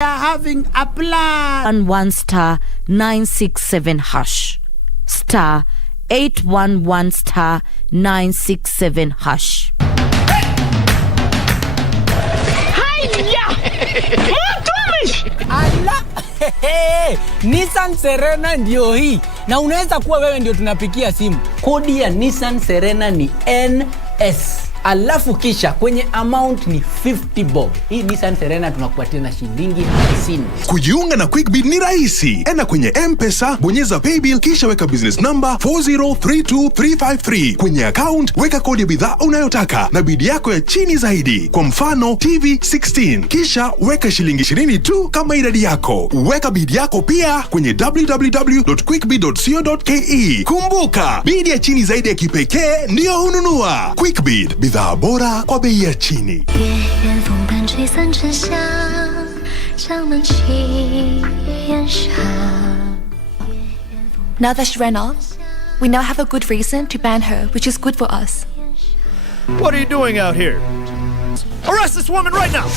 are having a plan. On 1 star 967 hash. Star 811 star 967 hash. Allah! Nissan Serena ndio hii. Na unaweza kuwa wewe ndio tunapikia simu. Kodi ya Nissan Serena ni NS. Alafu kisha kwenye amount ni 50 bob. Hii Nissan Serena tunakupatia na shilingi 50. Kujiunga na QuickBid ni rahisi. Enda kwenye M-Pesa, bonyeza paybill kisha weka business number 4032353. Kwenye account weka kodi ya bidhaa unayotaka na bid yako ya chini zaidi. Kwa mfano TV 16. Kisha weka shilingi 20 tu kama idadi yako. Weka bid yako pia kwenye www.quickbid.co.ke. Kumbuka, bid ya chini zaidi ya kipekee ndio hununua. QuickBid, bidhaa bora kwa bei ya chini. Now that she ran off, we now have a good reason to ban her, which is good for us. What are you doing out here? Arrest this woman right now!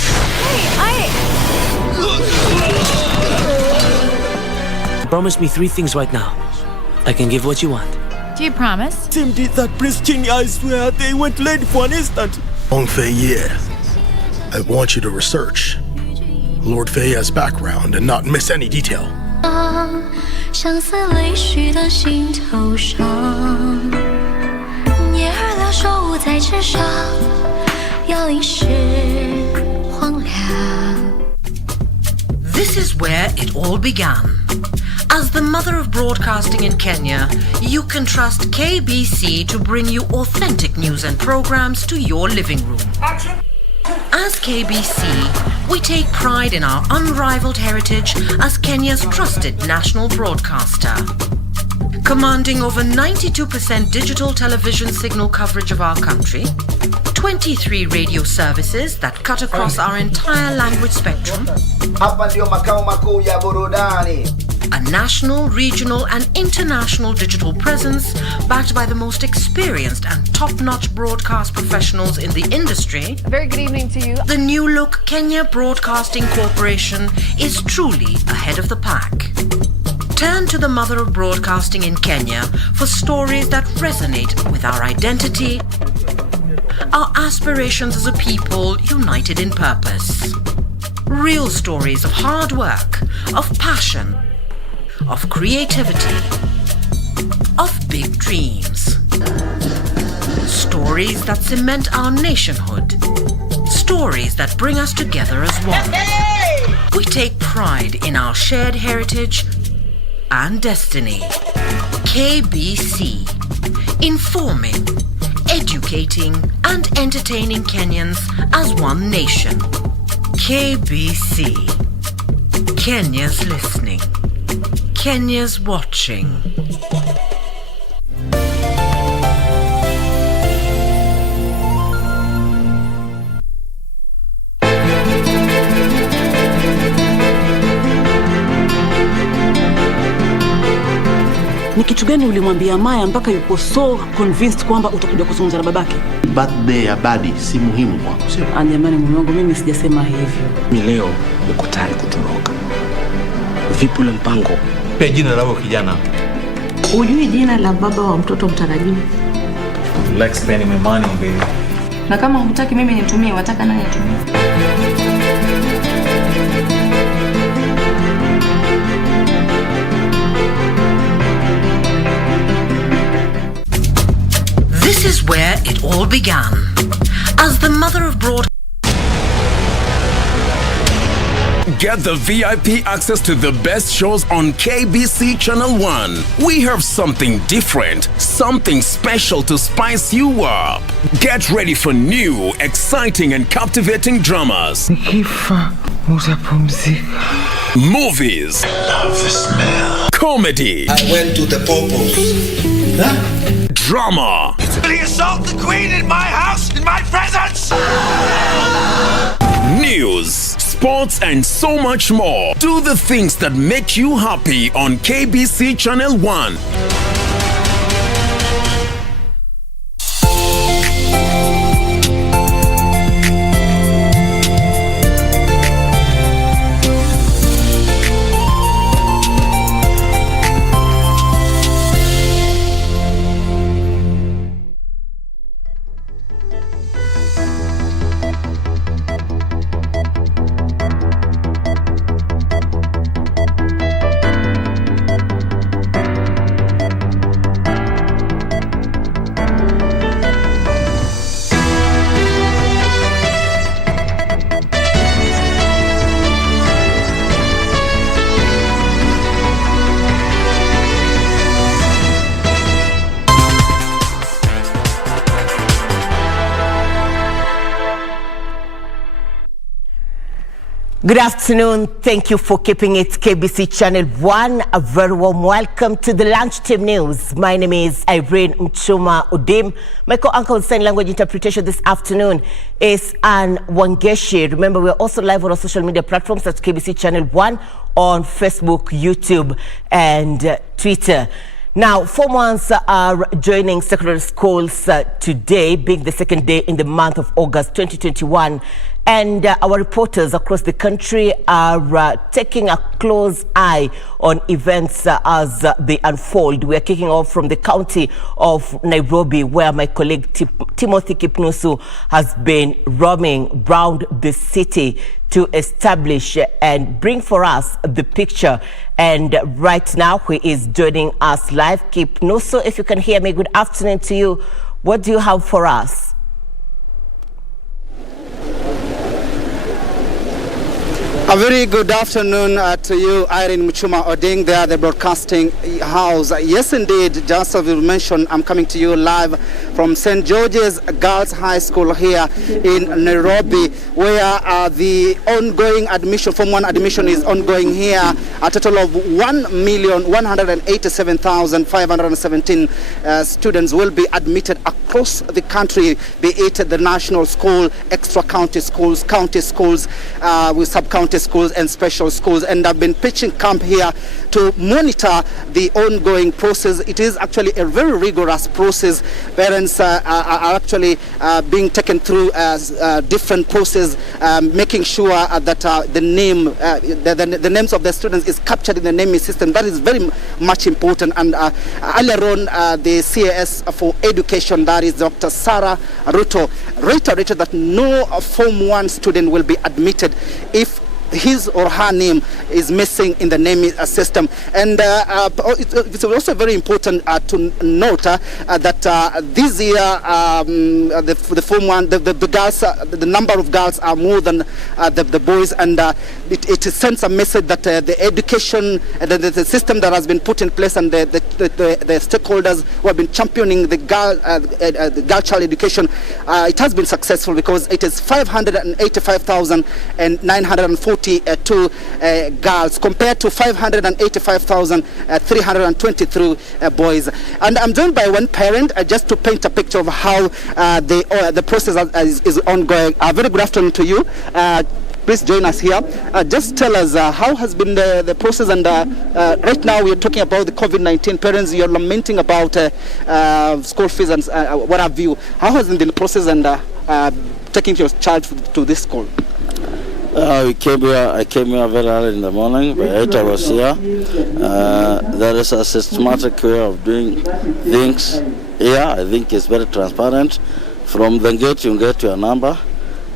Promise me 3 things right now. I can give what you want. Do you promise? Tim did that pristine, I swear. They went late for an instant. Long Fei Ye, I want you to research Lord Fei's background and not miss any detail. This is where it all began. As the mother of broadcasting in Kenya, you can trust KBC to bring you authentic news and programs to your living room. As KBC, we take pride in our unrivaled heritage as Kenya's trusted national broadcaster. Commanding over 92% digital television signal coverage of our country, 23 radio services that cut across our entire language spectrum, a national, regional and international digital presence backed by the most experienced and top-notch broadcast professionals in the industry. A very good evening to you. The new look Kenya Broadcasting Corporation is truly ahead of the pack. Turn to the mother of broadcasting in Kenya for stories that resonate with our identity, our aspirations as a people united in purpose. Real stories of hard work, of passion, of creativity, of big dreams. Stories that cement our nationhood. Stories that bring us together as one. We take pride in our shared heritage and destiny. KBC. Informing, educating and entertaining Kenyans as one nation. KBC. Kenya's listening. Kenya's watching. Ni kitu gani ulimwambia Maya mpaka yuko so convinced kwamba utakuja kuzungumza na babake? Birthday ya Badi si muhimu kwako, sio? Jamani mume wangu, mimi sijasema hivyo. Mimi leo uko tayari kutoroka. Vipi ule mpango? Pe jina lako kijana. Ujui jina la baba wa mtoto mtarajiwa? Like spending my money baby. Na kama hutaki mimi nitumie, wataka nani atumie? This is where it all began. As the mother of broadcasting, get the VIP access to the best shows on KBC Channel 1. We have something different, something special to spice you up. Get ready for new, exciting and captivating dramas. Movies. I love the smell. Comedy. I went to the pupils. Huh? Drama. Will you assault the queen in my house, in my presence? News, sports and so much more. Do the things that make you happy on KBC Channel 1. Good afternoon. Thank you for keeping it KBC Channel 1. A very warm welcome to the Lunchtime News. My name is Irene Muchuma Udim. My co-uncle sign language interpretation this afternoon is Ann Wangeshi. Remember, we're also live on our social media platforms at KBC Channel 1 on Facebook, YouTube, and Twitter. Now, 4 months are joining secondary schools today, being the second day in the month of August 2021. And our reporters across the country are taking a close eye on events as they unfold. We are kicking off from the county of Nairobi, where my colleague Timothy Kipnusu has been roaming around the city to establish and bring for us the picture. And right now, he is joining us live. Kipnusu, if you can hear me, good afternoon to you. What do you have for us? A very good afternoon to you, Irene Muchuma Oding, there, the broadcasting house. Yes, indeed, just as you mentioned, I'm coming to you live from St. George's Girls High School here in Nairobi, where the ongoing admission, Form 1 admission is ongoing here. A total of 1,187,517 students will be admitted across the country, be it the national school, extra county schools, with sub-county schools and special schools, and I've been pitching camp here to monitor the ongoing process. It is actually a very rigorous process. Parents are actually being taken through different process, making sure that the names of the students is captured in the naming system. That is very much important. And earlier on, the CAS for Education, that is Dr. Sarah Ruto, reiterated that no Form 1 student will be admitted if his or her name is missing in the naming system. And it's also very important to note that this year the Form 1, the girls, the number of girls are more than the boys, and it sends a message that the education, the system that has been put in place, and the stakeholders who have been championing the girl child education, it has been successful, because it is 585,942 girls compared to 585,323 boys. And I'm joined by one parent just to paint a picture of how the process is ongoing. Very good afternoon to you. Please join us here. Just tell us how has been the process, and right now we are talking about the COVID-19. Parents, you're lamenting about school fees and what have you. How has been the process and taking your child to this school? I came here very early in the morning. By 8 I was here. There is a systematic way of doing things here. I think it's very transparent. From the gate you get your number.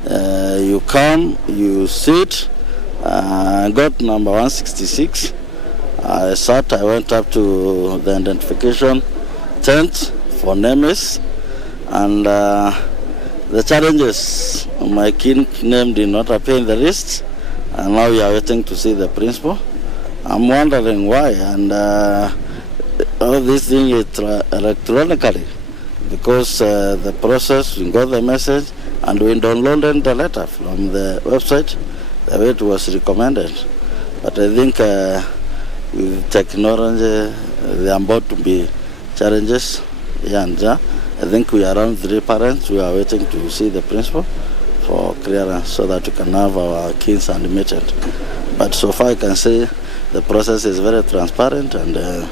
You come, you sit. I got number 166. I sat, I went up to the identification tent for names, and the challenges, my kid name did not appear in the list, and now we are waiting to see the principal. I'm wondering why, and all this thing is electronically, because the process, we got the message, and we downloaded the letter from the website, the way it was recommended. But I think with technology, there are about to be challenges here and there. I think we are around 3 parents. We are waiting to see the principal for clearance so that we can have our kids admitted. But so far I can say the process is very transparent, and I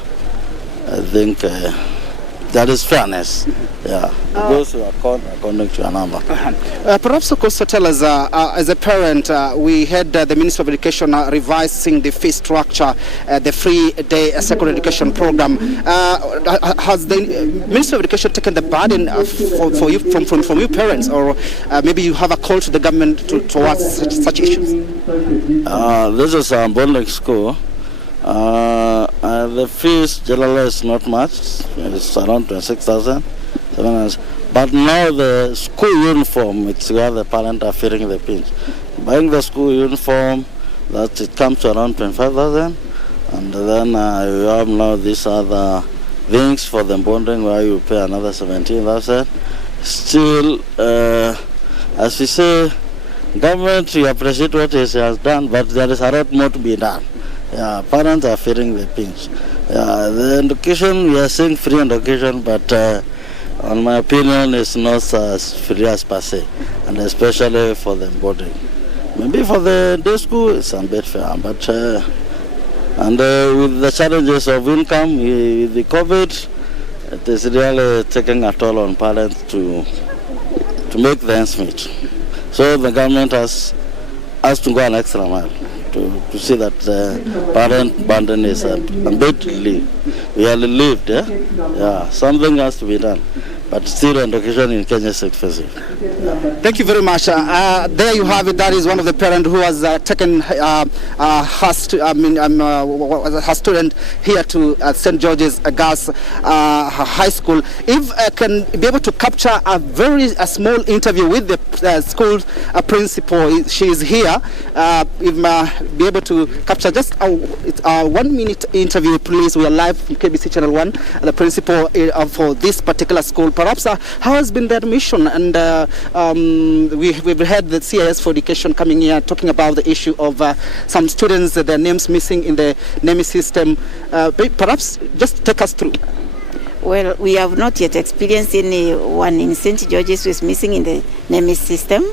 think that is fairness. Yeah, those who are called according to a number. Perhaps you could also tell us, as a parent, we had the Minister of Education revising the fee structure, the free day secondary education program. Has the Minister of Education taken the burden for you from you parents, or maybe you have a call to the government towards such issues? This is a bonding school. The fees generally is not much. It's around 26,000. But now the school uniform, it's where the parents are feeling the pinch. Buying the school uniform, that it comes to around 25,000. And then you have now these other things for the bonding where you pay another 17,000. Still, as we say, government, we appreciate what he has done, but there is a lot more to be done. Parents are feeling the pinch. The education, we are saying free education, but on my opinion, it's not as free as per se, and especially for the boarding. Maybe for the day school, it's a bit fair, but with the challenges of income, with the COVID, it is really taking a toll on parents to make the ends meet. So the government has to go an extra mile to see that parent burden is a bit relieved. We are relieved, something has to be done. But still, education in Kenya is expensive. Thank you very much. There you have it. That is one of the parents who has taken her student here to St. George's Girls High School. If I can be able to capture a small interview with the school principal, she is here. If be able to capture just a 1 minute interview, please. We are live from KBC Channel 1. The principal for this particular school. Perhaps how has been the admission? And we've had the CIS for Education coming here talking about the issue of some students, their names missing in the naming system. Perhaps just take us through. Well, we have not yet experienced anyone in St. George's who is missing in the naming system.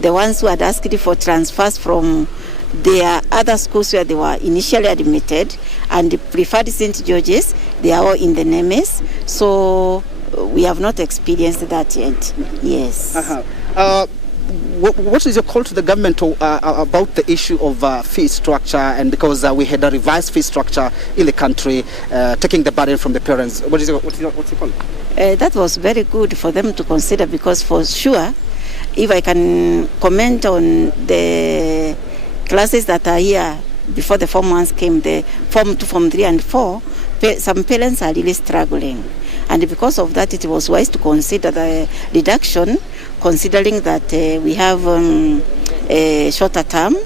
The ones who had asked for transfers from their other schools where they were initially admitted and preferred St. George's, they are all in the names. So we have not experienced that yet. Yes. What is your call to the government about the issue of fee structure? And because we had a revised fee structure in the country, taking the burden from the parents. What's your call? That was very good for them to consider, because for sure, if I can comment on the classes that are here before the Form 1s came, the Form 2, Form 3 and 4, some parents are really struggling. And because of that, it was wise to consider the reduction, considering that we have a shorter term,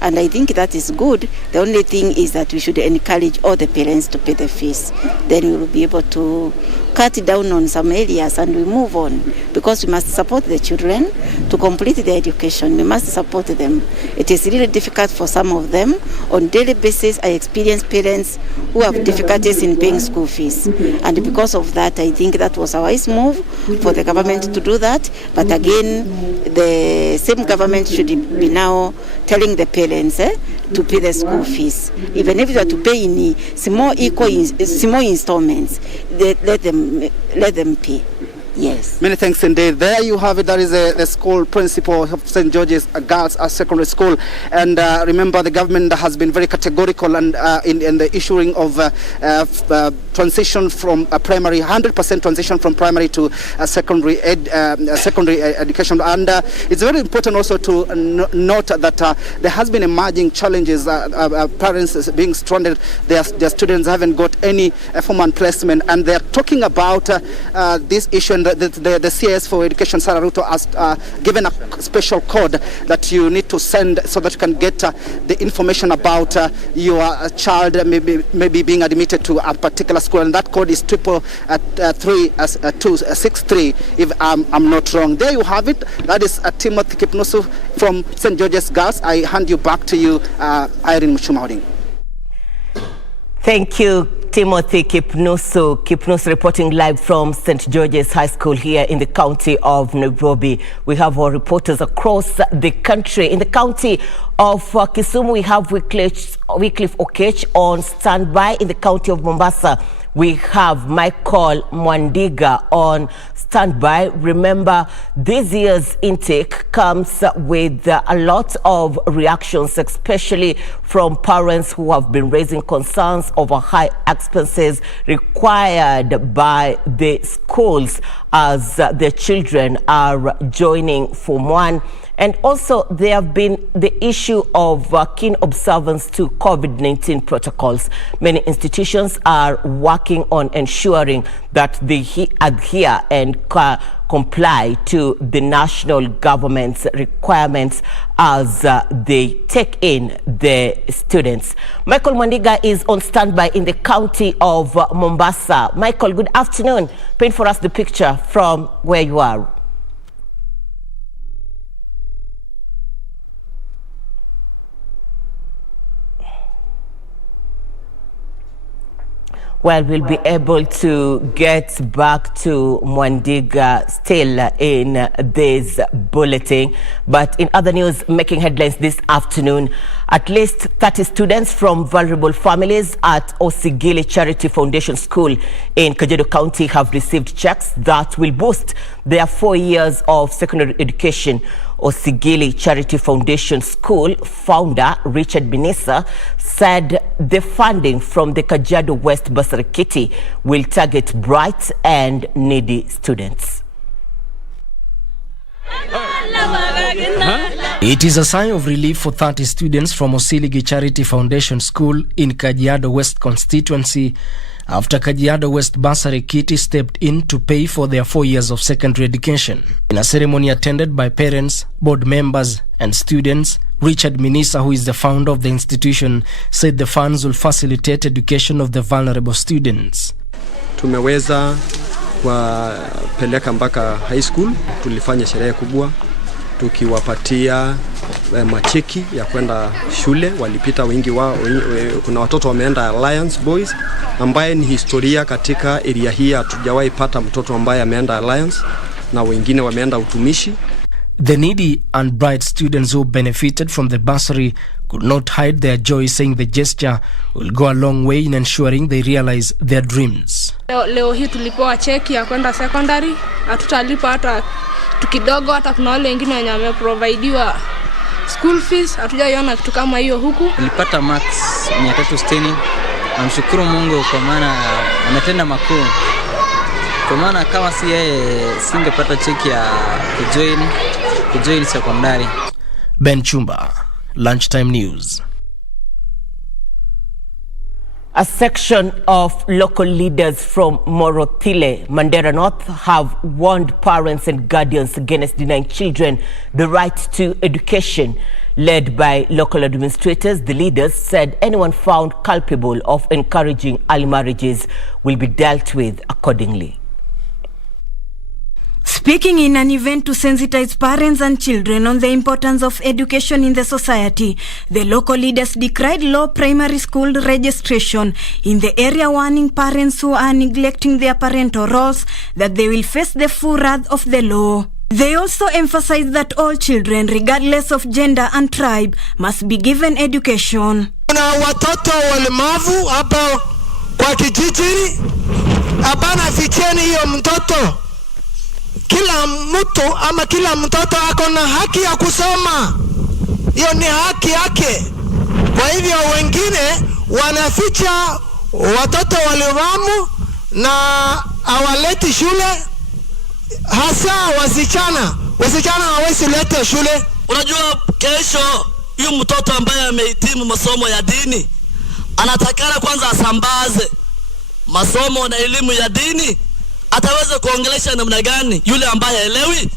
and I think that is good. The only thing is that we should encourage all the parents to pay the fees. Then we will be able to cut down on some areas and we move on, because we must support the children to complete their education. We must support them. It is really difficult for some of them. On daily basis, I experience parents who have difficulties in paying school fees. And because of that, I think that was a wise move for the government to do that. But again, the same government should be now telling the parents to pay the school fees. Even if they are to pay in small installments, let them pay. Yes. Many thanks indeed. There you have it. That is the school principal of St. George's Girls Secondary School. And remember, the government has been very categorical and in the issuing of transition from primary, 100% transition from primary to secondary education. And it's very important also to note that there has been emerging challenges. Parents being stranded, their students haven't got any formal placement, and they're talking about this issue. And the CS for Education, Sarah Ruto, has given a special code that you need to send so that you can get the information about your child maybe being admitted to a particular school, and that code is 33263, if I'm not wrong. There you have it. That is Timothy Kipnusu from St. George's Girls. I hand you back to you, Irene Muchuma. Thank you, Timothy Kipnusu. Kipnusu reporting live from St. George's High School here in the county of Nairobi. We have our reporters across the country. In the county of Kisumu, we have Wycliffe Okech on standby. In the county of Mombasa, we have Michael Mwandiga on standby. Remember, this year's intake comes with a lot of reactions, especially from parents who have been raising concerns over high expenses required by the schools as their children are joining Form 1. And also, there have been the issue of keen observance to COVID-19 protocols. Many institutions are working on ensuring that they adhere and comply to the national government's requirements as they take in the students. Michael Mwandiga is on standby in the county of Mombasa. Michael, good afternoon. Paint for us the picture from where you are. Well, we'll be able to get back to Mwandiga still in this bulletin. But in other news making headlines this afternoon, at least 30 students from vulnerable families at Osigili Charity Foundation School in Kajiado County have received checks that will boost their 4 years of secondary education. Osigili Charity Foundation School founder Richard Binisa said the funding from the Kajiado West Bursary Kitty will target bright and needy students. It is a sign of relief for 30 students from Osigili Charity Foundation School in Kajiado West constituency after Kajiado West Bursary Kitty stepped in to pay for their 4 years of secondary education. In a ceremony attended by parents, board members and students, Richard Minisa, who is the founder of the institution, said the funds will facilitate education of the vulnerable students. Tumeweza kuwapeleka mpaka high school, tulifanya sherehe kubwa tukiwapatia macheki ya kwenda shule. Walipita wengi wao, kuna watoto wameenda Alliance Boys ambaye ni historia katika area hii. Hatujawahi pata mtoto ambaye ameenda Alliance, na wengine wameenda utumishi. The needy and bright students who benefited from the bursary could not hide their joy, saying the gesture will go a long way in ensuring they realize their dreams. Leo hii tulipewa cheki ya kwenda secondary, hatutalipa hata kidogo. Hata kuna wale wengine wenye wameprovidiwa school fees, hatujaiona kitu kama hiyo huku. Nilipata max 360. Namshukuru Mungu kwa maana ametenda makuu. Kwa maana kama si yeye singepata cheki ya kujoin secondary. Ben Chumba, Lunchtime News. A section of local leaders from Morotile, Mandera North, have warned parents and guardians against denying children the right to education. Led by local administrators, the leaders said anyone found culpable of encouraging early marriages will be dealt with accordingly. Speaking in an event to sensitize parents and children on the importance of education in the society, the local leaders decried low primary school registration in the area, warning parents who are neglecting their parental roles that they will face the full wrath of the law. They also emphasized that all children, regardless of gender and tribe, must be given education. Kuna watoto walemavu hapa kwa kijiji, hapana ficheni hiyo mtoto. Kila mtu ama kila mtoto ako na haki ya kusoma. Hiyo ni haki yake. Kwa hivyo wengine wanaficha watoto walemavu na hawaleti shule, hasa wasichana. Wasichana hawezi leta shule. Unajua kesho huyu mtoto ambaye amehitimu masomo ya dini anatakana kwanza asambaze masomo na elimu ya dini. Ataweza kuongelesha namna gani yule ambaye elewi?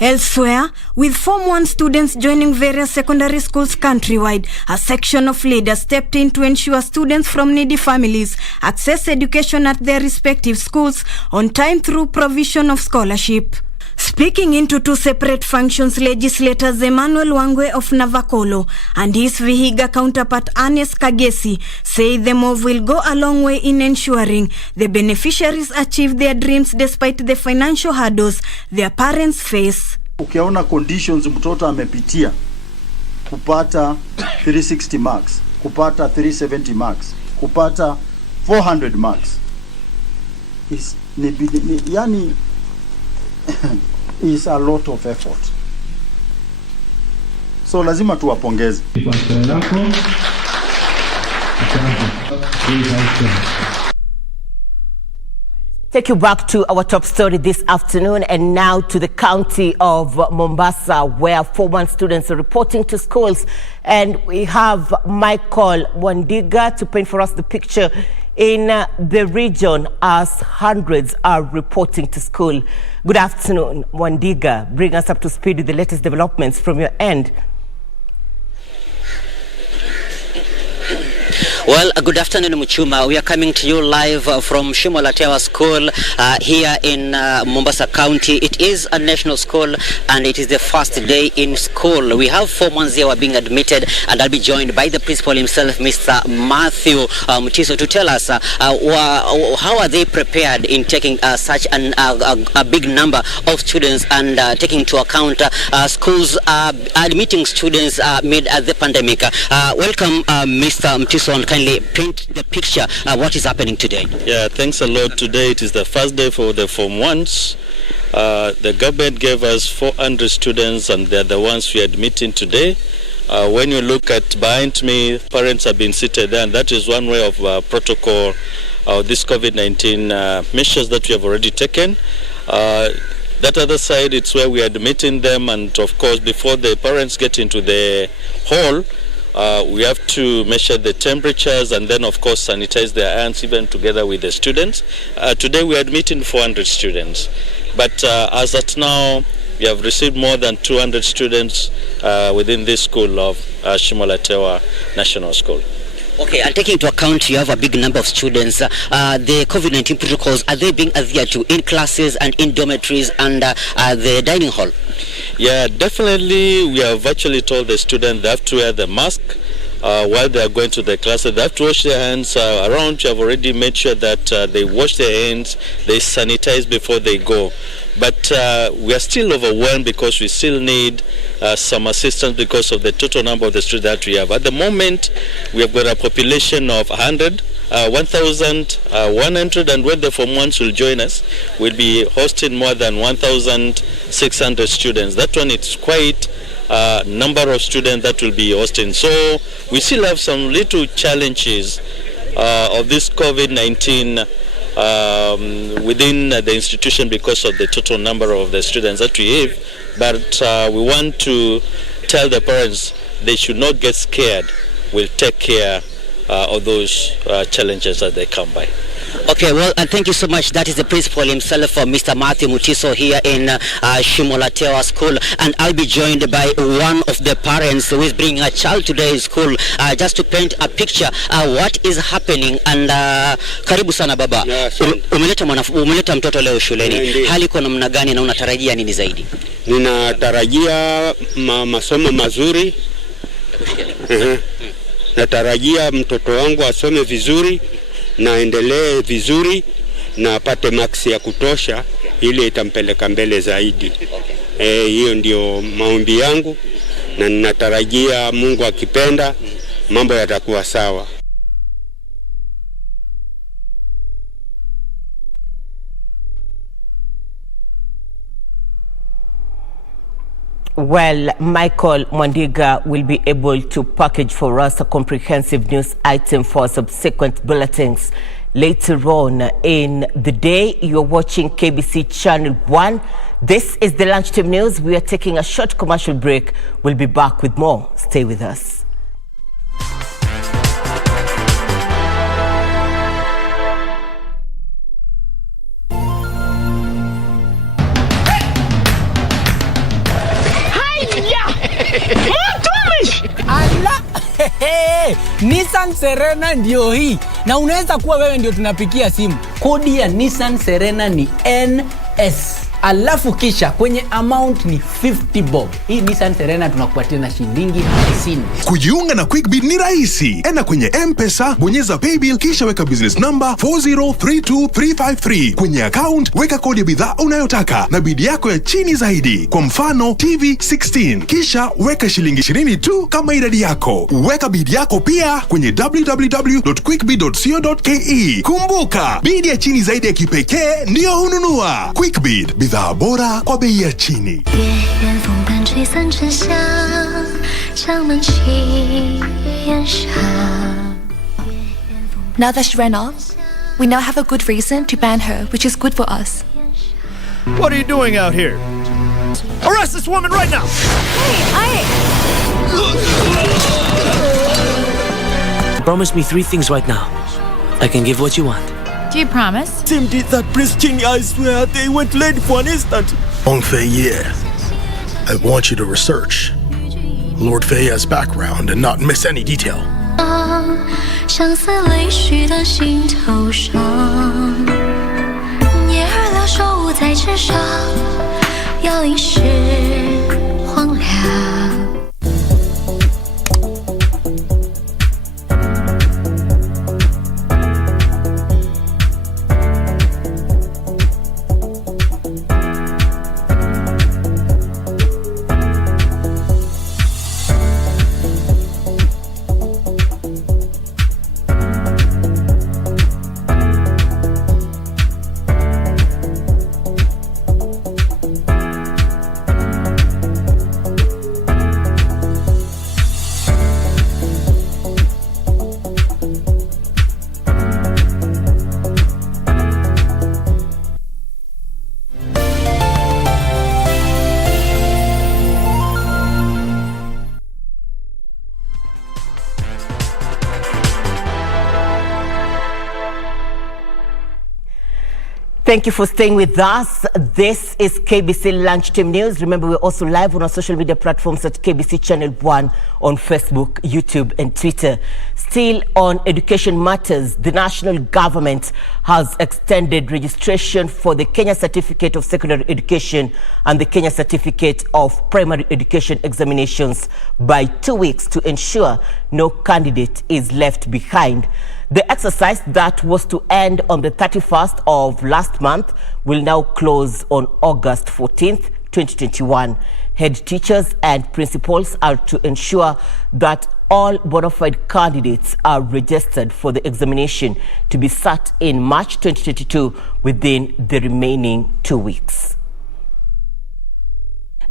Elsewhere, with Form 1 students joining various secondary schools countrywide, a section of leaders stepped in to ensure students from needy families access education at their respective schools on time through provision of scholarship. Speaking into two separate functions, legislators Emmanuel Wangwe of Navakolo and his Vihiga counterpart Ernest Kagesi say the move will go a long way in ensuring the beneficiaries achieve their dreams despite the financial hurdles their parents face. Ukiona conditions mtoto amepitia kupata 360 marks, kupata 370 marks, kupata 400 marks, yani is a lot of effort. So lazima tuwapongeze. Take you back to our top story this afternoon, and now to the county of Mombasa, where 4-1 students are reporting to schools. And we have Michael Wandiga to paint for us the picture in the region as hundreds are reporting to school. Good afternoon, Wandiga. Bring us up to speed with the latest developments from your end. Well, good afternoon, Muchuma. We are coming to you live from Shimolatewa School here in Mombasa County. It is a national school and it is the first day in school. We have 4 months here who are being admitted, and I'll be joined by the principal himself, Mr. Matthew Mutiso, to tell us how are they prepared in taking such a big number of students and taking into account schools admitting students mid the pandemic. Welcome, Mr. Mutiso, and kindly paint the picture. What is happening today? Yeah, thanks a lot. Today it is the first day for the Form 1s. The government gave us 400 students, and they're the ones we are admitting today. When you look at behind me, parents have been seated there, and that is one way of protocol of this COVID-19 measures that we have already taken. That other side, it's where we are admitting them, and of course, before the parents get into the hall, we have to measure the temperatures and then, of course, sanitize their hands even together with the students. Today, we are admitting 400 students, but as at now, we have received more than 200 students within this school of Shimolatewa National School. Okay, and taking into account you have a big number of students, the COVID-19 protocols, are they being adhered to in classes and in dormitories and the dining hall? Yeah, definitely. We have virtually told the students they have to wear the mask while they are going to the classes. They have to wash their hands around. You have already made sure that they wash their hands, they sanitize before they go. But we are still overwhelmed because we still need some assistance because of the total number of the students that we have. At the moment, we have got a population of 1,100, and when the Form 1s will join us, we'll be hosting more than 1,600 students. That one, it's quite a number of students that will be hosting. So we still have some little challenges of this COVID-19 within the institution because of the total number of the students that we have, but we want to tell the parents they should not get scared. We'll take care of those challenges as they come by. Okay, well, thank you so much. That is the principal himself, Mr. Matthew Mutiso, here in Shimolatewa School, and I'll be joined by one of the parents who is bringing a child to the school just to paint a picture what is happening. And karibu sana baba. Umeleta mtoto leo shuleni. Hali iko namna gani na unatarajia nini zaidi? Ninatarajia masomo mazuri. Natarajia mtoto wangu asome vizuri na endelee vizuri na apate maksi ya kutosha ili itampeleka mbele zaidi. Hiyo ndio maombi yangu, na ninatarajia Mungu akipenda mambo yatakuwa sawa. Well, Michael Mwandiga will be able to package for us a comprehensive news item for subsequent bulletins later on in the day. You're watching KBC Channel 1. This is the Lunchtime News. We are taking a short commercial break. We'll be back with more. Stay with us. Nissan Serena ndio hii, na unaweza kuwa wewe ndio tunapikia simu. Kodi ya Nissan Serena ni NS, alafu kisha kwenye amount ni 50 bob. Hii Nissan Serena tunakupatia na shilingi 50. Kujiunga na QuickBid ni rahisi. Enda kwenye M-Pesa, bonyeza paybill, kisha weka business number 4032353. Kwenye account weka kodi ya bidhaa unayotaka na bid yako ya chini zaidi. Kwa mfano TV 16, kisha weka shilingi 20 tu kama idadi yako. Weka bid yako pia kwenye www.quickbid.co.ke. Kumbuka, bid ya chini zaidi ya kipekee ndio hununua. QuickBid, bidhaa bora kwa bei ya chini. Now that she ran off, we now have a good reason to ban her, which is good for us. What are you doing out here? Arrest this woman right now! Promise me 3 things right now. I can give what you want. Do you promise? Tim did that Prince King, I swear. They went late for an instant. Long Fei, yeah. I want you to research Lord Fei's background and not miss any detail. 相思泪许的心头上，叶儿了手在纸上，要一世荒凉。Thank you for staying with us. This is KBC Lunchtime News. Remember, we're also live on our social media platforms at KBC Channel 1 on Facebook, YouTube, and Twitter. Still on education matters, the national government has extended registration for the Kenya Certificate of Secondary Education and the Kenya Certificate of Primary Education examinations by 2 weeks to ensure no candidate is left behind. The exercise that was to end on the 31st of last month will now close on August 14th, 2021. Head teachers and principals are to ensure that all bona fide candidates are registered for the examination to be sat in March 2022 within the remaining 2 weeks.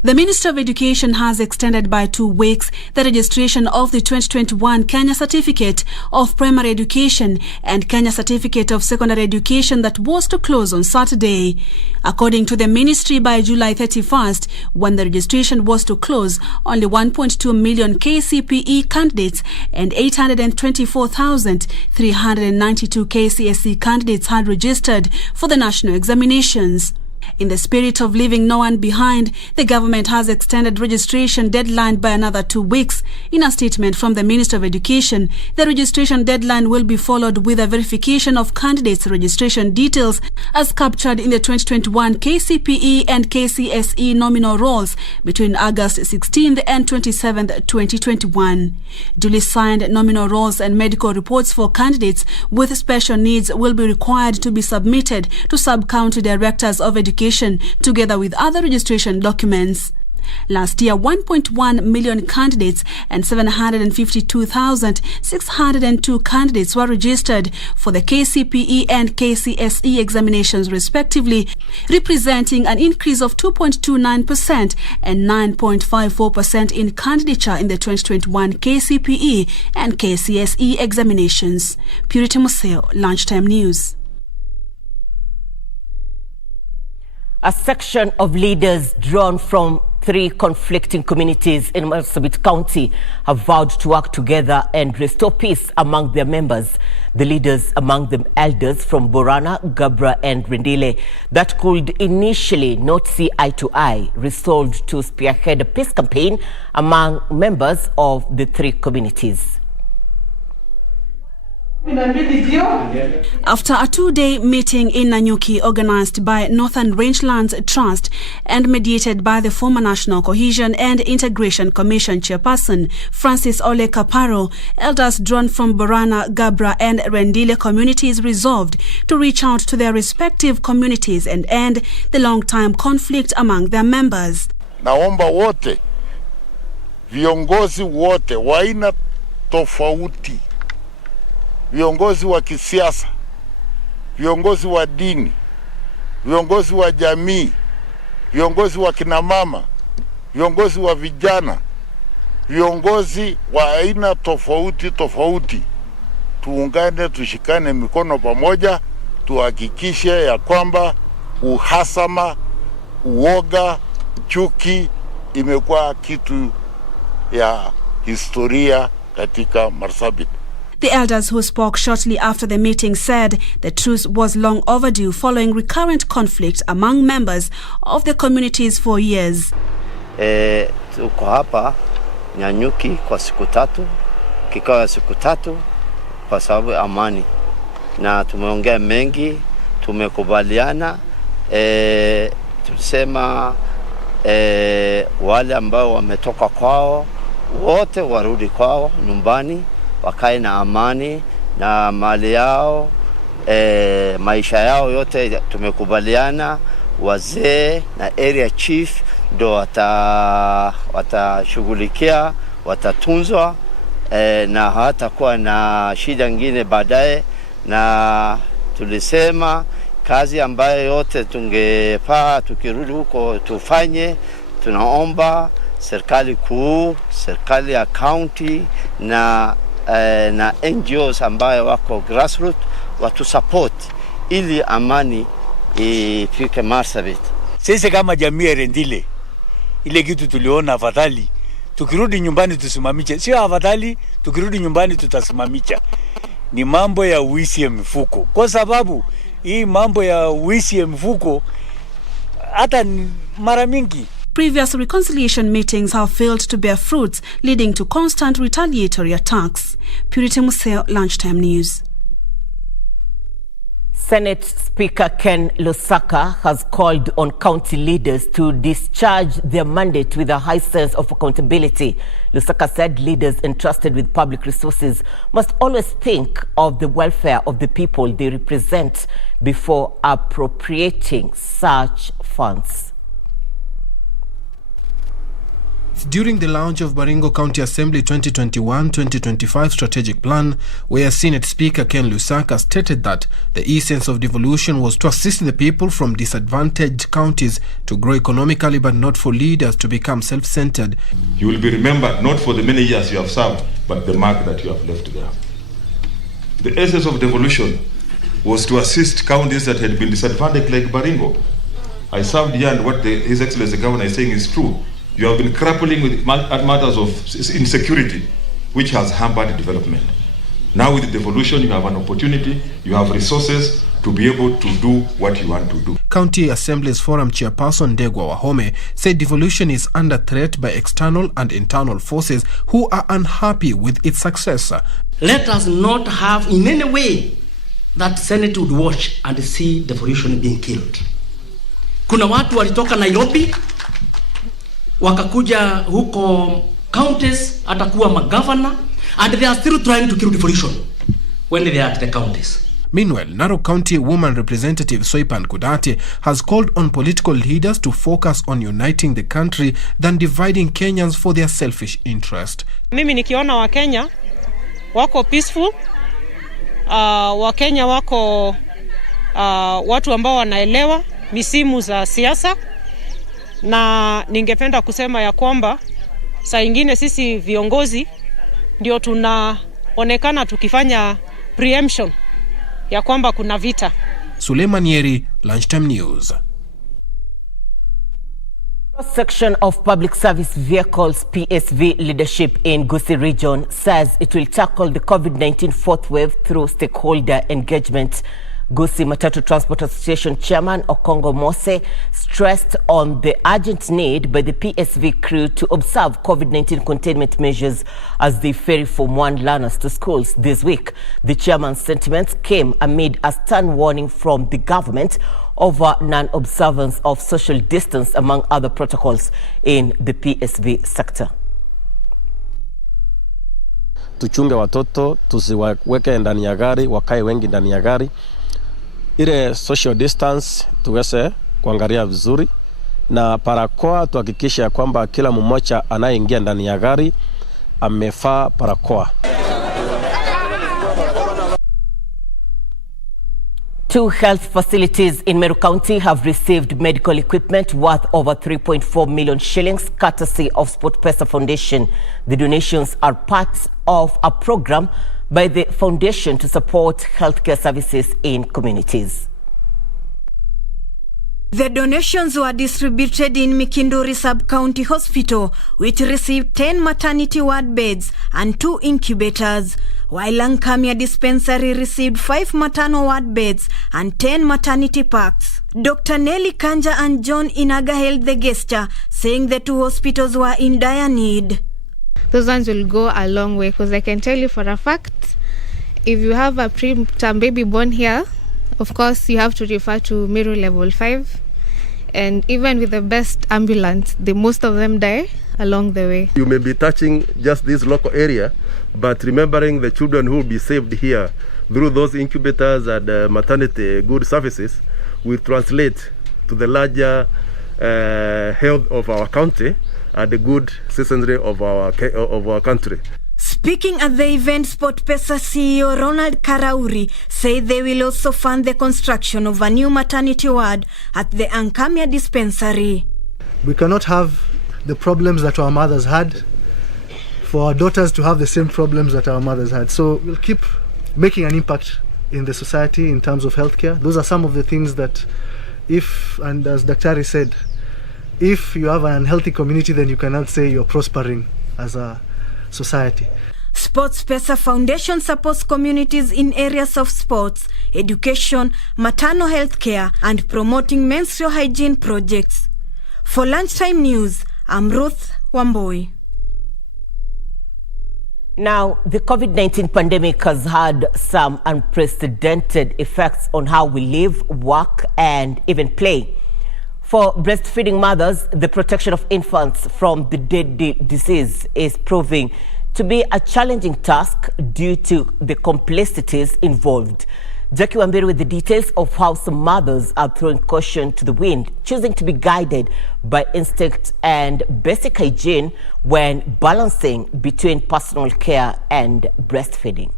The Minister of Education has extended by 2 weeks the registration of the 2021 Kenya Certificate of Primary Education and Kenya Certificate of Secondary Education that was to close on Saturday. According to the ministry, by July 31st, when the registration was to close, only 1.2 million KCPE candidates and 824,392 KCSE candidates had registered for the national examinations. In the spirit of leaving no one behind, the government has extended registration deadline by another 2 weeks. In a statement from the Minister of Education, the registration deadline will be followed with a verification of candidates' registration details as captured in the 2021 KCPE and KCSE nominal rolls between August 16th and 27th, 2021. Duly signed nominal rolls and medical reports for candidates with special needs will be required to be submitted to sub-county directors of education together with other registration documents. Last year, 1.1 million candidates and 752,602 candidates were registered for the KCPE and KCSE examinations respectively, representing an increase of 2.29% and 9.54% in candidature in the 2021 KCPE and KCSE examinations. Purity Museo, Lunchtime News. A section of leaders drawn from 3 conflicting communities in Marsabit County have vowed to work together and restore peace among their members. The leaders, among them elders from Borana, Gabra and Rendile, that could initially not see eye to eye, resolved to spearhead a peace campaign among members of the 3 communities. After a 2-day meeting in Nanyuki organized by Northern Rangelands Trust and mediated by the former National Cohesion and Integration Commission chairperson Francis Ole Kaparo, elders drawn from Borana, Gabra and Rendile communities resolved to reach out to their respective communities and end the long-time conflict among their members. Naomba wote, viongozi wote wa aina tofauti, viongozi wa kisiasa, viongozi wa dini, viongozi wa jamii, viongozi wa kinamama, viongozi wa vijana, viongozi wa aina tofauti tofauti, tuungane, tushikane mikono pamoja, tuhakikishe ya kwamba uhasama, uoga, chuki imekuwa kitu ya historia katika Marsabit. The elders who spoke shortly after the meeting said the truce was long overdue following recurrent conflict among members of the communities for years. Tuko hapa Nyanyuki kwa siku 3 kikao ya siku 3 kwa sababu amani, na tumeongea mengi, tumekubaliana. Tulisema wale ambao wametoka kwao wote warudi kwao nyumbani, wakae na amani na mali yao, maisha yao yote tumekubaliana. Wazee na area chief ndo watashughulikia, watatunzwa, na hatakuwa na shida nyingine baadaye. Na tulisema kazi ambayo yote tungefaa tukirudi huko tufanye, tunaomba serikali kuu, serikali ya county na NGOs ambayo wako grassroots watu support ili amani ifike Marsabit. Sisi kama jamii ya Rendile, ile kitu tuliona afadhali tukirudi nyumbani tusimamiche. Sio afadhali tukirudi nyumbani tutasimamicha. Ni mambo ya wizi ya mifuko. Kwa sababu hii mambo ya wizi ya mifuko hata mara mingi. Previous reconciliation meetings have failed to bear fruits, leading to constant retaliatory attacks. Purity Museo, Lunchtime News. Senate Speaker Ken Lusaka has called on county leaders to discharge their mandate with a high sense of accountability. Lusaka said leaders entrusted with public resources must always think of the welfare of the people they represent before appropriating such funds. During the launch of Baringo County Assembly 2021-2025 strategic plan, where Senate Speaker Ken Lusaka stated that the essence of devolution was to assist the people from disadvantaged counties to grow economically, but not for leaders to become self-centered. You will be remembered not for the many years you have served, but the mark that you have left there. The essence of devolution was to assist counties that had been disadvantaged like Baringo. I served here, and what His Excellency the Governor is saying is true. You have been grappling with matters of insecurity, which has hampered development. Now with the devolution, you have an opportunity, you have resources to be able to do what you want to do. County Assembly's Forum Chairperson Degwa Wahome said devolution is under threat by external and internal forces who are unhappy with its success. Let us not have in any way that Senate would watch and see devolution being killed. Kuna watu walitoka Nairobi wakakuja huko counties atakuwa magavana, and they are still trying to kill devolution when they are at the counties. Meanwhile, Narok County Woman Representative Soipan Kudate has called on political leaders to focus on uniting the country than dividing Kenyans for their selfish interest. Mimi nikiona Wakenya wako peaceful, Wakenya wako watu ambao wanaelewa misimu za siasa, na ningependa kusema ya kwamba saa ingine sisi viongozi ndio tunaonekana tukifanya preemption ya kwamba kuna vita. Suleiman Yeri, Lunchtime News. Section of Public Service Vehicles PSV leadership in Gusii region says it will tackle the COVID-19 fourth wave through stakeholder engagement. Gusii Matatu Transport Association Chairman Okongo Mose stressed on the urgent need by the PSV crew to observe COVID-19 containment measures as they ferry Form 1 learners to schools this week. The chairman's sentiments came amid a stern warning from the government over non-observance of social distance among other protocols in the PSV sector. Tuchunge watoto, tusiwaweke ndani ya gari, wakae wengi ndani ya gari. Ile social distance tuweze kuangalia vizuri, na barakoa tuhakikisha kwamba kila mmoja anayeingia ndani ya gari amevaa barakoa. 2 health facilities in Meru County have received medical equipment worth over 3.4 million shillings courtesy of SportPesa Foundation. The donations are part of a program by the foundation to support healthcare services in communities. The donations were distributed in Mikinduri Sub-County Hospital, which received 10 maternity ward beds and 2 incubators, while Lankamia Dispensary received 5 maternal ward beds and 10 maternity packs. Dr. Nelly Kanja and John Inaga held the gesture, saying the 2 hospitals were in dire need. those ones will go a long way, because I can tell you for a fact, if you have a preterm baby born here, of course you have to refer to Miru level 5, and even with the best ambulance, most of them die along the way. You may be touching just this local area, but remembering the children who will be saved here through those incubators and maternity good services will translate to the larger health of our county and the good citizenry of our country. Speaking at the event, SportPesa CEO Ronald Karauri said they will also fund the construction of a new maternity ward at the Ankamia dispensary. We cannot have the problems that our mothers had for our daughters to have the same problems that our mothers had. So we'll keep making an impact in the society in terms of healthcare. Those are some of the things that and as Daktari said, if you have an unhealthy community, then you cannot say you're prospering as a society. SportPesa Foundation supports communities in areas of sports, education, maternal health care, and promoting menstrual hygiene projects. For Lunchtime News, I'm Ruth Wamboi. Now, the COVID-19 pandemic has had some unprecedented effects on how we live, work, and even play. For breastfeeding mothers, the protection of infants from the deadly disease is proving to be a challenging task due to the complexities involved. Jackie Wambere with the details of how some mothers are throwing caution to the wind, choosing to be guided by instinct and basic hygiene when balancing between personal care and breastfeeding.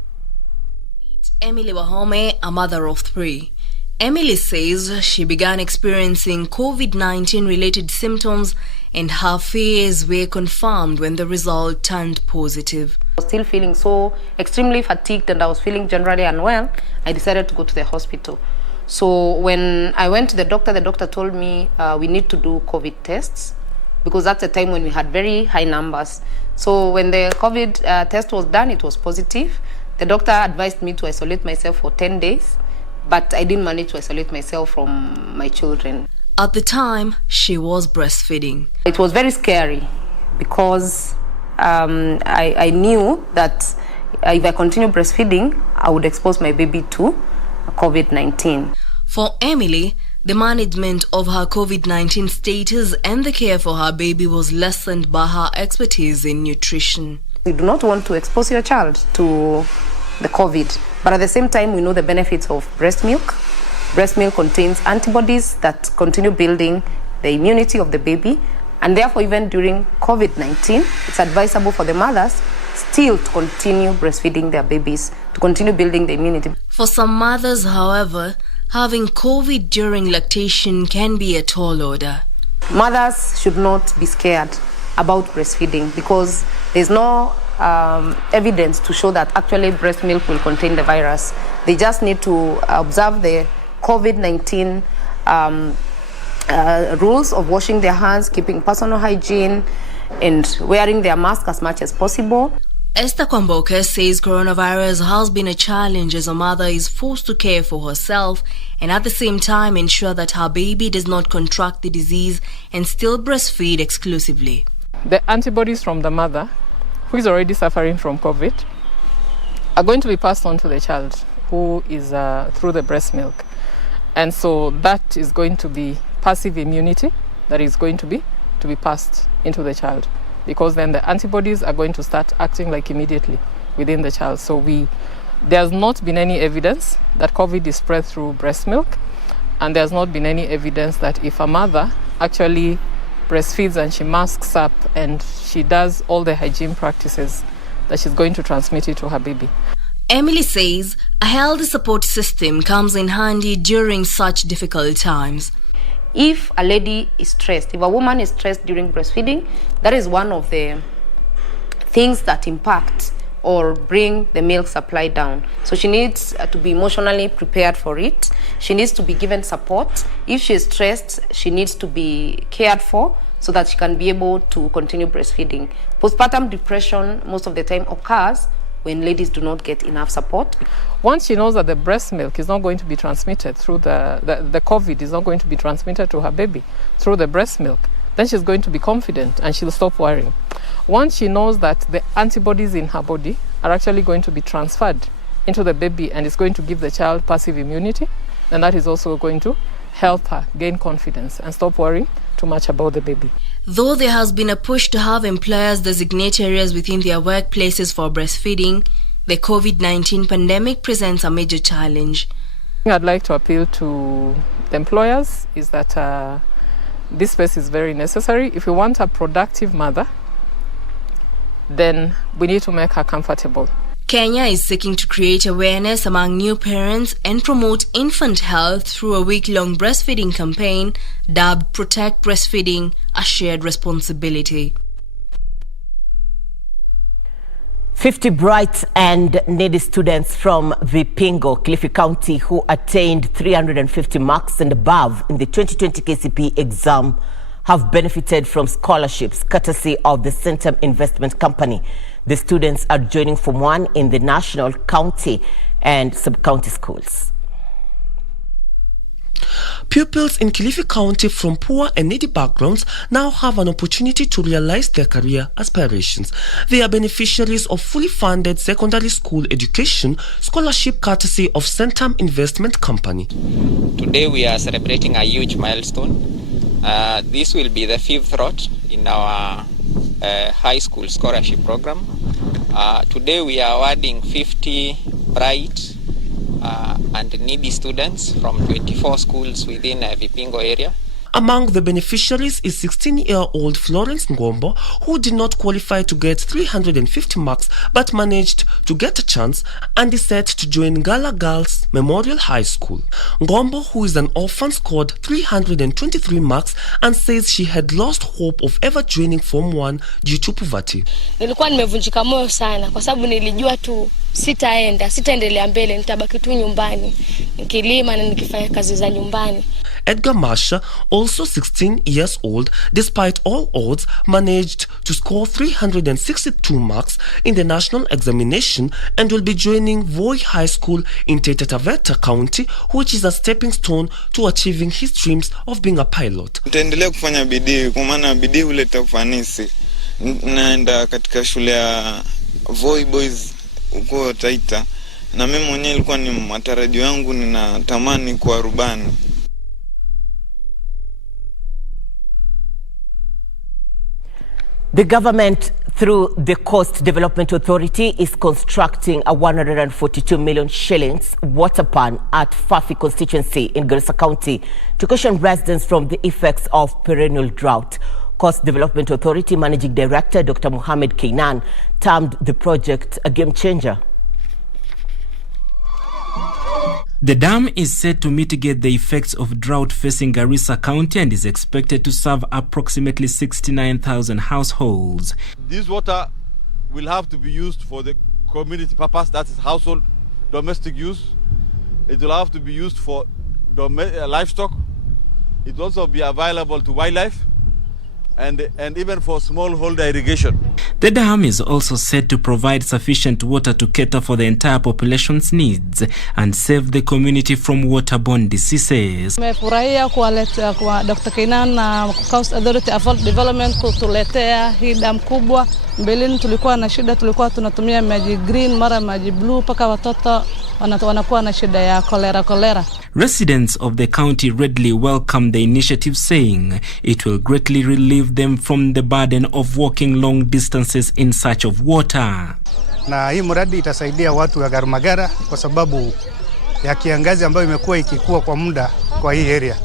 Meet Emily Wahome, a mother of 3. Emily says she began experiencing COVID-19 related symptoms and her fears were confirmed when the result turned positive. I was still feeling so extremely fatigued and I was feeling generally unwell. I decided to go to the hospital. So when I went to the doctor told me we need to do COVID tests because that's a time when we had very high numbers. So when the COVID test was done, it was positive. The doctor advised me to isolate myself for 10 days, but I didn't manage to isolate myself from my children. At the time, she was breastfeeding. It was very scary because I knew that if I continue breastfeeding, I would expose my baby to COVID-19. For Emily, the management of her COVID-19 status and the care for her baby was lessened by her expertise in nutrition. You do not want to expose your child to the COVID, but at the same time, we know the benefits of breast milk. Breast milk contains antibodies that continue building the immunity of the baby, and therefore even during COVID-19, it's advisable for the mothers still to continue breastfeeding their babies, to continue building the immunity. For some mothers, however, having COVID during lactation can be a tall order. Mothers should not be scared about breastfeeding because there's no evidence to show that actually breast milk will contain the virus. They just need to observe the COVID-19 rules of washing their hands, keeping personal hygiene, and wearing their mask as much as possible. Esther Kwamboka says coronavirus has been a challenge as a mother is forced to care for herself and at the same time ensure that her baby does not contract the disease and still breastfeed exclusively. The antibodies from the mother, who is already suffering from COVID, are going to be passed on to the child who is through the breast milk. And so that is going to be passive immunity that is going to be passed into the child, because then the antibodies are going to start acting like immediately within the child. So there's not been any evidence that COVID is spread through breast milk, and there's not been any evidence that if a mother actually breastfeeds and she masks up and she does all the hygiene practices, that she's going to transmit it to her baby. Emily says a healthy support system comes in handy during such difficult times. If a lady is stressed, if a woman is stressed during breastfeeding, that is one of the things that impact or bring the milk supply down. So she needs to be emotionally prepared for it. She needs to be given support. If she is stressed, she needs to be cared for so that she can be able to continue breastfeeding. Postpartum depression most of the time occurs when ladies do not get enough support. Once she knows that the breast milk is not going to be transmitted through the COVID is not going to be transmitted to her baby through the breast milk, then she's going to be confident and she'll stop worrying. Once she knows that the antibodies in her body are actually going to be transferred into the baby and it's going to give the child passive immunity, then that is also going to help her gain confidence and stop worrying too much about the baby. Though there has been a push to have employers designate areas within their workplaces for breastfeeding, the COVID-19 pandemic presents a major challenge. I'd like to appeal to the employers is that this space is very necessary. If we want a productive mother, then we need to make her comfortable. Kenya is seeking to create awareness among new parents and promote infant health through a week-long breastfeeding campaign dubbed Protect Breastfeeding, a Shared Responsibility. 50 bright and needy students from Vipingo, Kilifi County, who attained 350 marks and above in the 2020 KCPE exam have benefited from scholarships courtesy of the Centum Investment Company. The students are joining Form 1 in the national, county and sub-county schools. Pupils in Kilifi County from poor and needy backgrounds now have an opportunity to realize their career aspirations. They are beneficiaries of fully funded secondary school education scholarship courtesy of Centum Investment Company. Today we are celebrating a huge milestone. This will be the 5th lot in our high school scholarship program. Today we are awarding 50 bright and needy students from 24 schools within Vipingo area. Among the beneficiaries is 16-year-old Florence Ngombo, who did not qualify to get 350 marks but managed to get a chance and is set to join Gala Girls Memorial High School. Ngombo, who is an orphan, scored 323 marks and says she had lost hope of ever joining Form 1 due to poverty. Nilikuwa nimevunjika moyo sana kwa sababu nilijua tu sitaendelea mbele, nitabaki tu nyumbani nikilima na nikifanya kazi za nyumbani. Edgar Masha, also 16 years old, despite all odds, managed to score 362 marks in the national examination and will be joining Voi High School in Taita Taveta County, which is a stepping stone to achieving his dreams of being a pilot. Nitaendelea kufanya bidii kwa maana bidii huleta ufanisi. Naenda katika shule ya Voi Boys huko Taita na mimi mwenyewe ilikuwa ni matarajio yangu, ninatamani kuwa rubani. The government, through the Coast Development Authority, is constructing a 142 million shillings water pan at Fafi constituency in Garissa County to cushion residents from the effects of perennial drought. Coast Development Authority Managing Director Dr. Mohamed Kainan termed the project a game changer. The dam is set to mitigate the effects of drought facing Garissa County and is expected to serve approximately 69,000 households. This water will have to be used for the community purpose, that is household domestic use. It will have to be used for livestock. It will also be available to wildlife and even for smallholder irrigation. The dam is also set to provide sufficient water to cater for the entire population's needs and save the community from waterborne diseases. Tumefurahia kuwaletea kwa Dr. Kainan na Coast Authority of Development kutuletea hii dam kubwa. Mbeleni tulikuwa na shida, tulikuwa tunatumia maji green mara maji blue paka watoto wanakuwa na shida ya cholera. Residents of the county readily welcome the initiative, saying it will greatly relieve them from the burden of walking long distances in search of water. Na hii mradi itasaidia watu wa Garumagara kwa sababu ya kiangazi ambayo imekuwa ikikua kwa muda kwa hii area.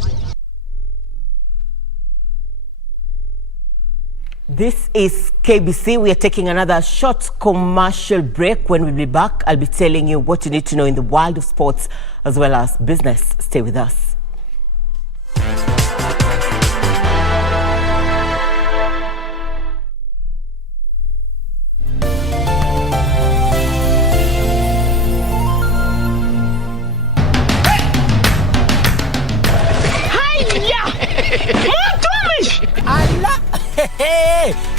This is KBC. We are taking another short commercial break. When we'll be back, I'll be telling you what you need to know in the world of sports as well as business. Stay with us.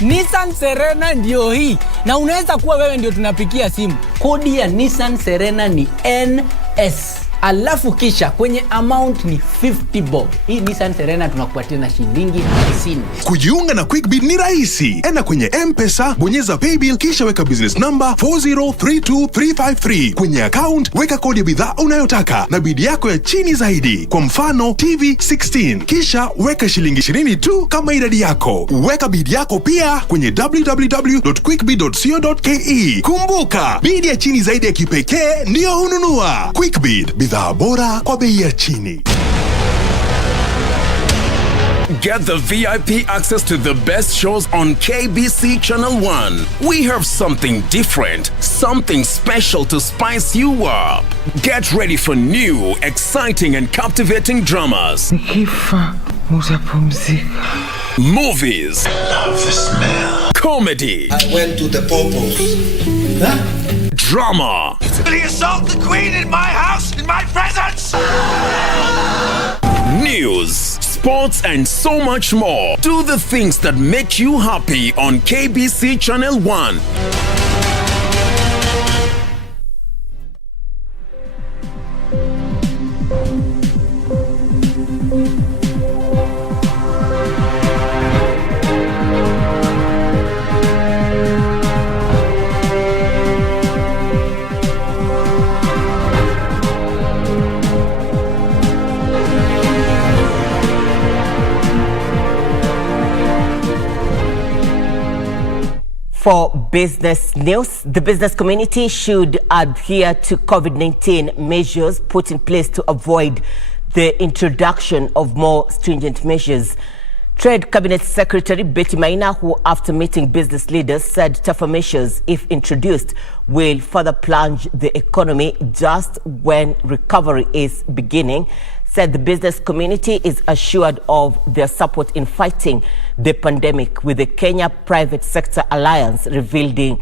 Nissan Serena ndio hii. Na unaweza kuwa wewe ndio tunapikia simu. Kodi ya Nissan Serena ni NS. alafu kisha kwenye amount ni 50 bob. Hii Nissan Serena tunakupatia na shilingi 50. Kujiunga na QuickBid ni rahisi. Enda kwenye M-Pesa, bonyeza paybill kisha weka business number 4032353. Kwenye account weka kodi ya bidhaa unayotaka na bid yako ya chini zaidi. Kwa mfano TV 16. Kisha weka shilingi 20 tu kama idadi yako. Weka bid yako pia kwenye www.quickbid.co.ke. Kumbuka, bid ya chini zaidi ya kipekee ndio hununua. QuickBid, bidhaa bora kwa bei ya chini. Get the VIP access to the best shows on KBC Channel 1. We have something different, something special to spice you up. Get ready for new, exciting and captivating dramas. Movies. I love the smell. Comedy. I went to the pupils. Huh? Drama. Will you assault the queen in my house, in my presence? News, sports and so much more. Do the things that make you happy on KBC Channel 1. For business news, the business community should adhere to COVID-19 measures put in place to avoid the introduction of more stringent measures. Trade Cabinet Secretary Betty Maina, who after meeting business leaders said tougher measures, if introduced, will further plunge the economy just when recovery is beginning, said the business community is assured of their support in fighting the pandemic, with the Kenya Private Sector Alliance revealing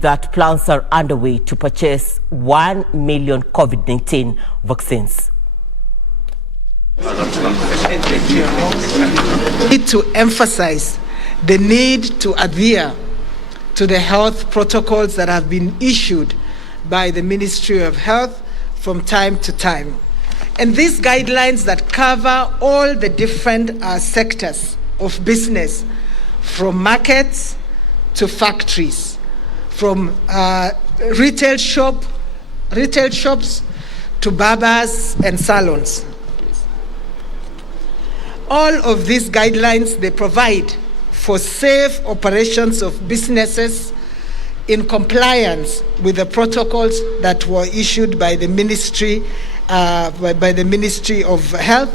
that plans are underway to purchase 1 million COVID-19 vaccines. Need to emphasize the need to adhere to the health protocols that have been issued by the Ministry of Health from time to time. And these guidelines that cover all the different sectors of business, from markets to factories, from retail shops to barbers and salons. All of these guidelines, they provide for safe operations of businesses in compliance with the protocols that were issued by the Ministry of Health,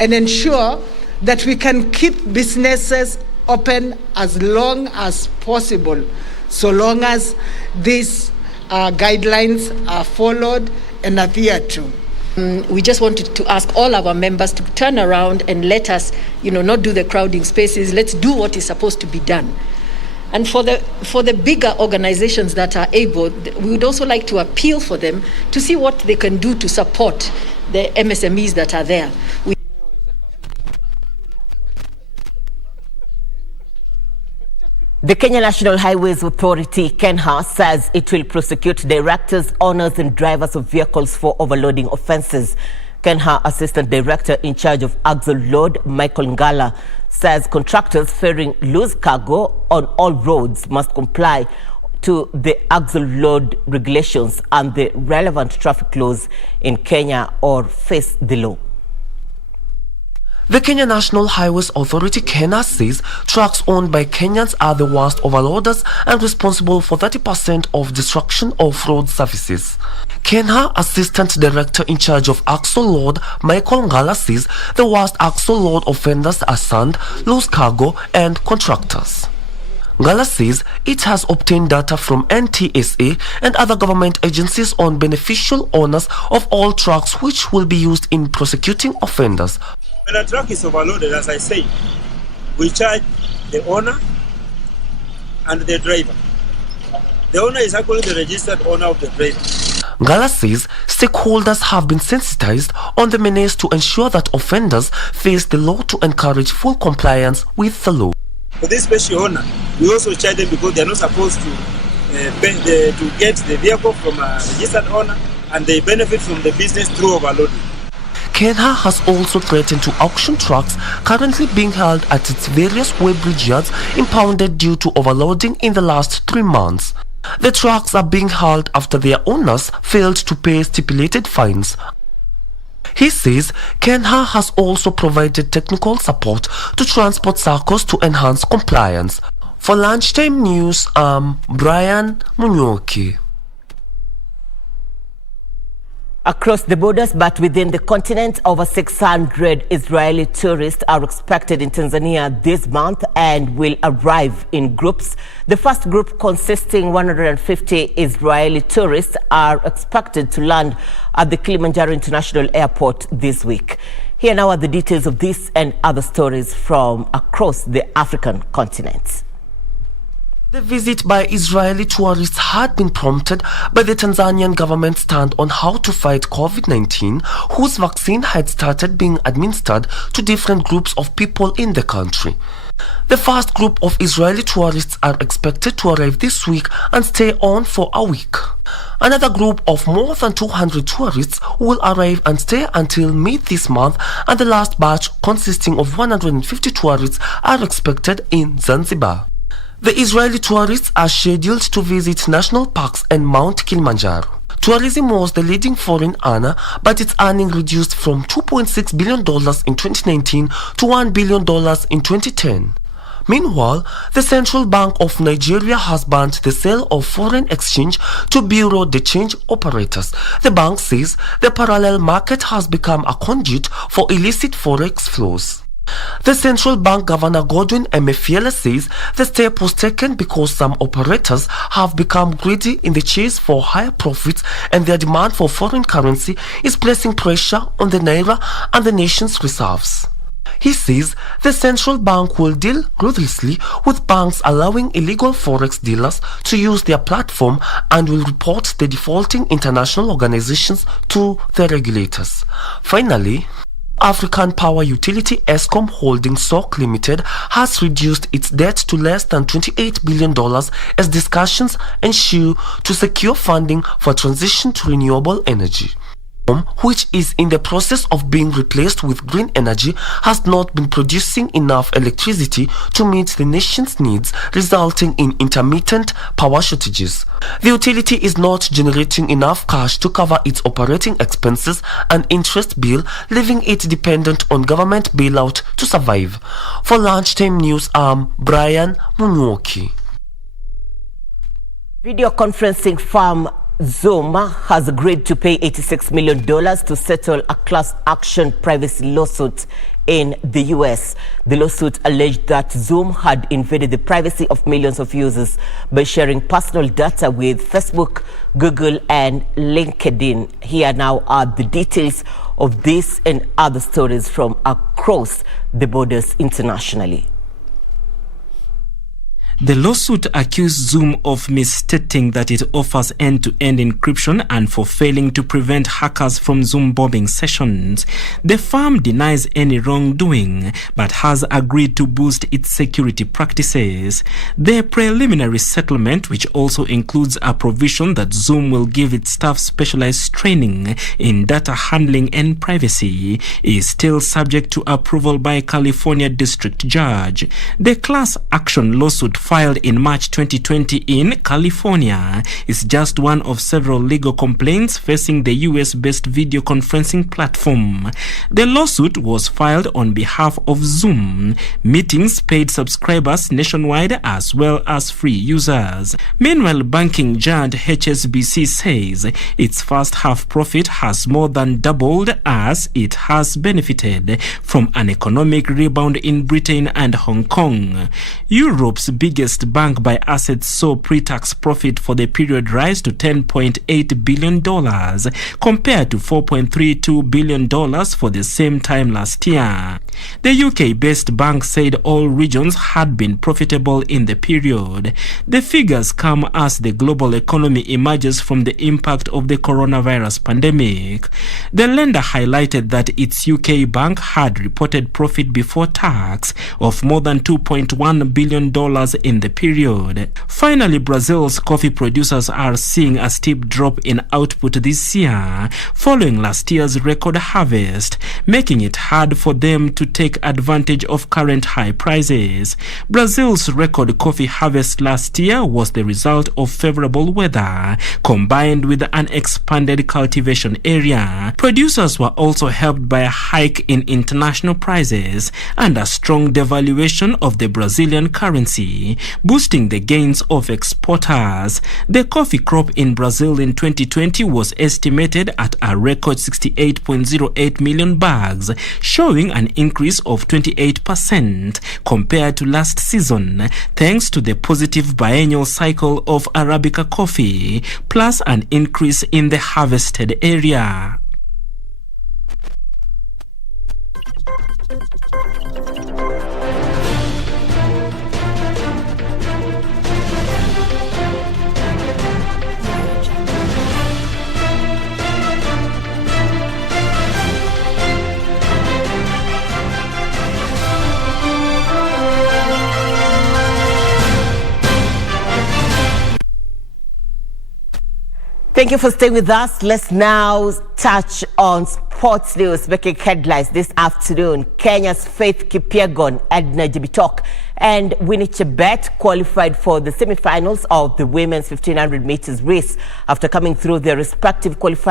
and ensure that we can keep businesses open as long as possible, so long as these guidelines are followed and adhered to. We just wanted to ask all our members to turn around and let us, not do the crowding spaces. Let's do what is supposed to be done. And for the bigger organizations that are able, we would also like to appeal for them to see what they can do to support the MSMEs that are there. The Kenya National Highways Authority, KENHA, says it will prosecute directors, owners and drivers of vehicles for overloading offences. KENHA Assistant Director in charge of axle load, Michael Ngala, says contractors ferrying loose cargo on all roads must comply to the axle load regulations and the relevant traffic laws in Kenya or face the law. The Kenya National Highways Authority, KENHA, says trucks owned by Kenyans are the worst overloaders and responsible for 30% of destruction of road surfaces. KENHA Assistant Director in charge of axle load, Michael Ngala, says the worst axle load offenders are sand, loose cargo and contractors. Ngala says it has obtained data from NTSA and other government agencies on beneficial owners of all trucks, which will be used in prosecuting offenders. When a truck is overloaded, as I say, we charge the owner and the driver. The owner is actually the registered owner of the driver. Ngala says stakeholders have been sensitized on the menace to ensure that offenders face the law to encourage full compliance with the law. For this special owner, we also charge them because they are not supposed to get the vehicle from a registered owner and they benefit from the business through overloading. Kenya has also threatened to auction trucks currently being held at its various weighbridge yards impounded due to overloading in the last 3 months. The trucks are being held after their owners failed to pay stipulated fines. He says Kenya has also provided technical support to transport SACCOs to enhance compliance. For Lunchtime News, I'm Brian Munyoki. Across the borders but within the continent, over 600 Israeli tourists are expected in Tanzania this month and will arrive in groups. The first group, consisting 150 Israeli tourists, are expected to land at the Kilimanjaro International Airport this week. Here now are the details of this and other stories from across the African continent. The visit by Israeli tourists had been prompted by the Tanzanian government's stand on how to fight COVID-19, whose vaccine had started being administered to different groups of people in the country. The first group of Israeli tourists are expected to arrive this week and stay on for a week. Another group of more than 200 tourists will arrive and stay until mid this month, and the last batch, consisting of 150 tourists, are expected in Zanzibar. The Israeli tourists are scheduled to visit national parks and Mount Kilimanjaro. Tourism was the leading foreign earner, but its earning reduced from $2.6 billion in 2019 to $1 billion in 2010. Meanwhile, the Central Bank of Nigeria has banned the sale of foreign exchange to bureau de change operators. The bank says the parallel market has become a conduit for illicit forex flows. The central bank governor Godwin Emefiele says the step was taken because some operators have become greedy in the chase for higher profits, and their demand for foreign currency is placing pressure on the naira and the nation's reserves. He says the central bank will deal ruthlessly with banks allowing illegal forex dealers to use their platform and will report the defaulting international organizations to the regulators. Finally, African Power Utility Eskom Holding SOC Limited has reduced its debt to less than $28 billion as discussions ensue to secure funding for transition to renewable energy, which is in the process of being replaced with green energy, has not been producing enough electricity to meet the nation's needs, resulting in intermittent power shortages. The utility is not generating enough cash to cover its operating expenses and interest bill, leaving it dependent on government bailout to survive. For Lunchtime News, I'm Brian Munyoki. Video conferencing firm Zoom has agreed to pay $86 million to settle a class action privacy lawsuit in the US. The lawsuit alleged that Zoom had invaded the privacy of millions of users by sharing personal data with Facebook, Google, and LinkedIn. Here now are the details of this and other stories from across the borders internationally. The lawsuit accused Zoom of misstating that it offers end-to-end encryption and for failing to prevent hackers from Zoom bombing sessions. The firm denies any wrongdoing but has agreed to boost its security practices. The preliminary settlement, which also includes a provision that Zoom will give its staff specialized training in data handling and privacy, is still subject to approval by a California district judge. The class action lawsuit filed in March 2020 in California is just one of several legal complaints facing the US-based video conferencing platform. The lawsuit was filed on behalf of Zoom, Meetings paid subscribers nationwide as well as free users. Meanwhile, banking giant HSBC says its first half profit has more than doubled as it has benefited from an economic rebound in Britain and Hong Kong. Europe's biggest bank by assets saw pre-tax profit for the period rise to $10.8 billion compared to $4.32 billion for the same time last year. The UK-based bank said all regions had been profitable in the period. The figures come as the global economy emerges from the impact of the coronavirus pandemic. The lender highlighted that its UK bank had reported profit before tax of more than $2.1 billion in the period. Finally, Brazil's coffee producers are seeing a steep drop in output this year following last year's record harvest, making it hard for them to take advantage of current high prices. Brazil's record coffee harvest last year was the result of favorable weather combined with an expanded cultivation area. Producers were also helped by a hike in international prices and a strong devaluation of the Brazilian currency, boosting the gains of exporters. The coffee crop in Brazil in 2020 was estimated at a record 68.08 million bags, showing an increase of 28% compared to last season, thanks to the positive biennial cycle of Arabica coffee, plus an increase in the harvested area. Thank you for staying with us. Let's now touch on sports news making headlines this afternoon. Kenya's Faith Kipyegon, Edna Jebitok, and Winnie Chebet qualified for the semi-finals of the women's 1500 meters race after coming through their respective qualifying